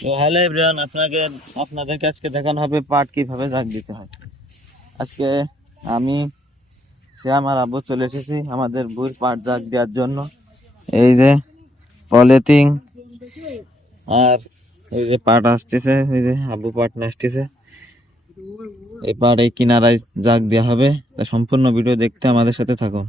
তো hello everyone, আপনাদেরকে আজকে দেখানো হবে পাট কিভাবে জাগ দিতে হয়। আজকে আমি শ্যাম আর আব্বু চলে এসেছি আমাদের বইয়ের পাট জাগ দেওয়ার জন্য। এই যে পলিথিন আর ওই যে পাট আসতেছে, ওই যে আব্বু পাট নিয়ে আসতেছে। এই পাট এই কিনারায় জাগ দেওয়া হবে। তা সম্পূর্ণ ভিডিও দেখতে আমাদের সাথে থাকুন।